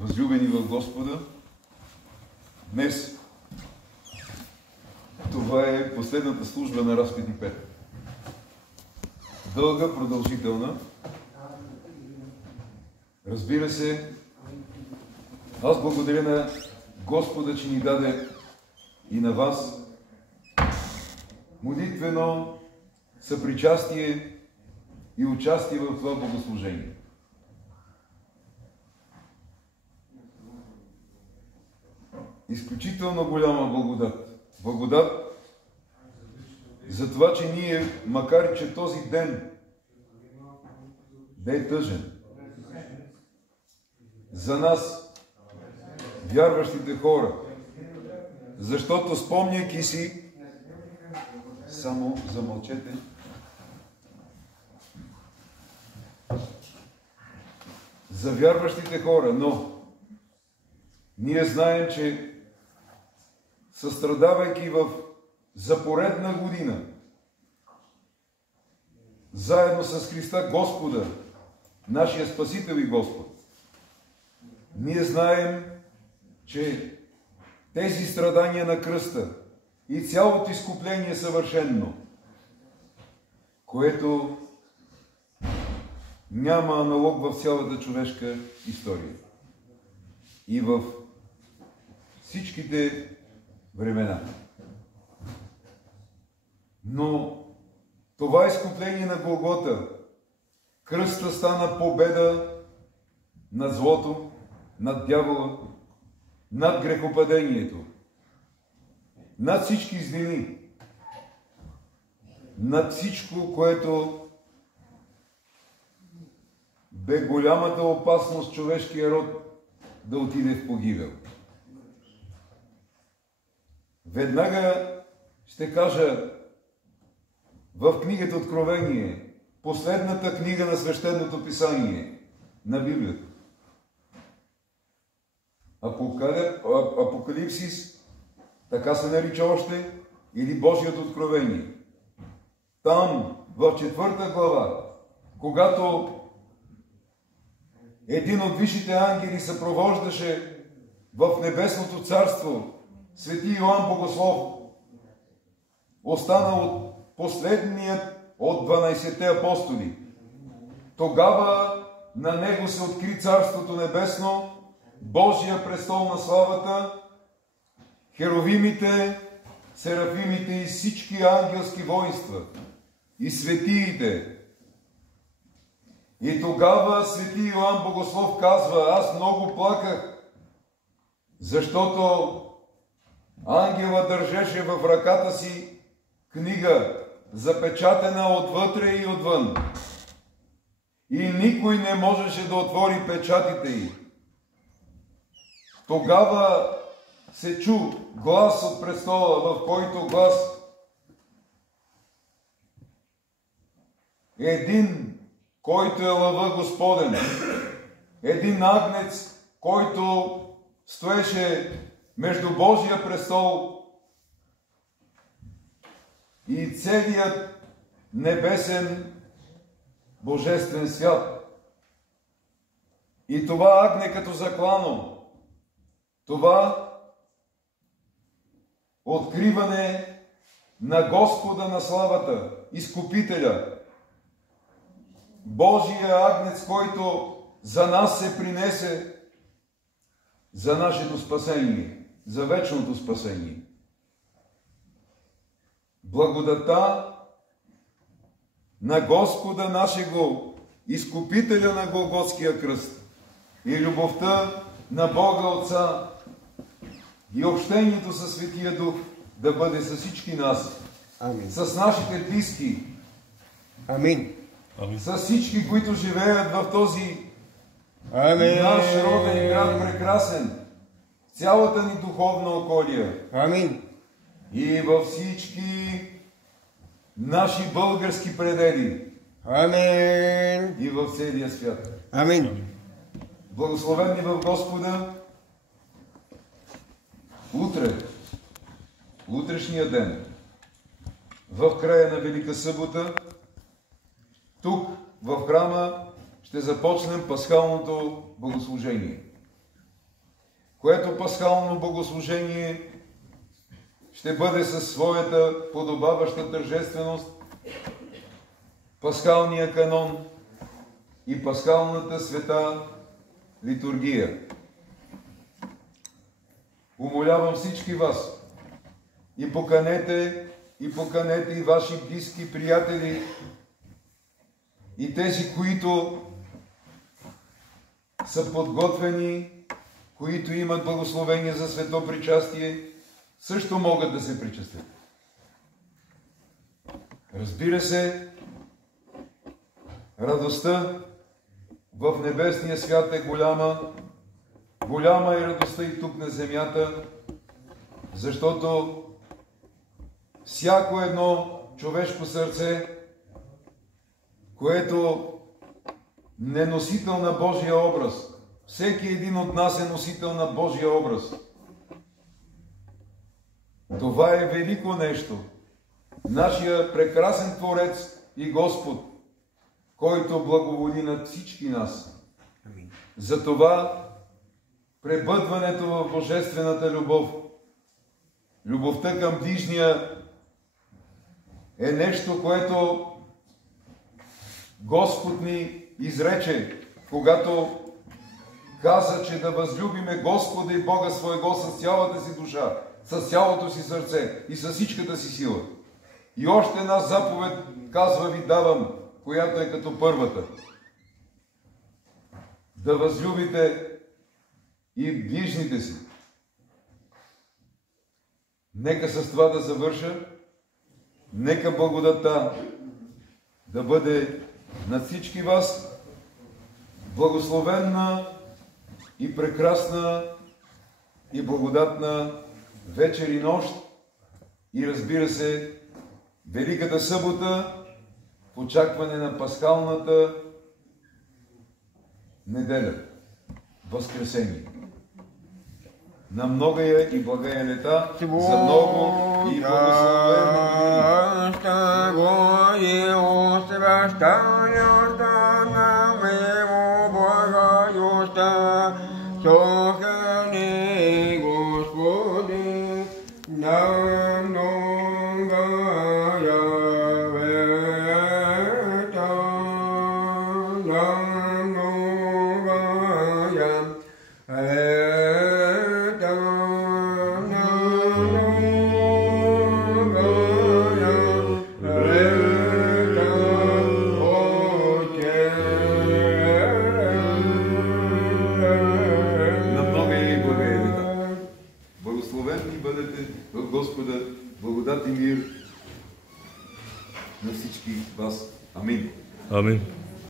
Възлюбени в Господа, днес това е последната служба на Разпети петък. Дълга, продължителна. Разбира се, аз благодаря на Господа, че ни даде и на вас молитвено съпричастие и участие в това богослужение. Изключително голяма благодат. Благодат за това, че ние, макар и че този ден бе тъжен, за нас, вярващите хора, защото спомняйки си, само замълчете, за вярващите хора, но ние знаем, че състрадавайки за поредна година, заедно с Христа Господа, нашия Спасител и Господ, ние знаем, че тези страдания на кръста и цялото изкупление съвършенно, което няма аналог в цялата човешка история и в всичките времена. Но това изкупление на Голгота, кръста стана победа над злото, над дявола, над грехопадението, над всички злини, над всичко, което бе голямата опасност човешкия род да отиде в погибел. Веднага ще кажа в книгата Откровение, последната книга на Свещеното писание на Библията. Апокалипсис, така се нарича още, или Божието откровение. Там, в 4 глава, когато един от висшите ангели съпровождаше в небесното царство свети Йоан Богослов, останал от последният от 12-те апостоли. Тогава на него се откри Царството небесно, Божия престол на славата, херовимите, серафимите и всички ангелски воинства, и светиите. И тогава свети Йоан Богослов казва: аз много плаках, защото ангела държеше в ръката си книга, запечатана отвътре и отвън. И никой не можеше да отвори печатите й. Тогава се чу глас от престола, в който глас един, който е лъва Господен, един агнец, който стоеше между Божия престол и целият небесен божествен свят. И това агне като заклано, това откриване на Господа на славата, Изкупителя, Божия агнец, който за нас се принесе за нашето спасение, за вечното спасение. Благодата на Господа нашего, Изкупителя на Голготския кръст, и любовта на Бога Отца и общението със Светия Дух да бъде с всички нас. Амин. С нашите близки. Амин. С всички, които живеят в този Амин. наш роден град прекрасен, цялата ни духовна околия. Амин. И във всички наши български предели. Амин. И в целия свят. Амин. Благословени в Господа, утрешния ден, в края на Велика събота, тук в храма ще започнем пасхалното богослужение, което пасхално богослужение ще бъде със своята подобаваща тържественост, пасхалния канон и пасхалната света литургия. Умолявам всички вас, и поканете и ваши близки приятели, и тези, които са подготвени, които имат благословение за свето причастие, също могат да се причастят. Разбира се, радостта в небесния свят е голяма. Голяма е радостта и тук на земята, защото всяко едно човешко сърце, което не е носител на Божия образ, всеки един от нас е носител на Божия образ. Това е велико нещо. Нашия прекрасен Творец и Господ, който благоволи над всички нас. Затова пребъдването в божествената любов, любовта към ближния е нещо, което Господ ни изрече, когато каза, че да възлюбиме Господа и Бога своего с цялата си душа, с цялото си сърце и с всичката си сила. И още една заповед, казва, ви давам, която е като първата. Да възлюбите и ближните си. Нека с това да завърша. Нека благодата да бъде над всички вас, благословенна и прекрасна и благодатна вечер и нощ, и разбира се, Великата събота в очакване на пасхалната неделя, Възкресение. На многая и благая лета, за много и благословени бъдете в Господа, благодат и мир на всички вас. Амин. Амин.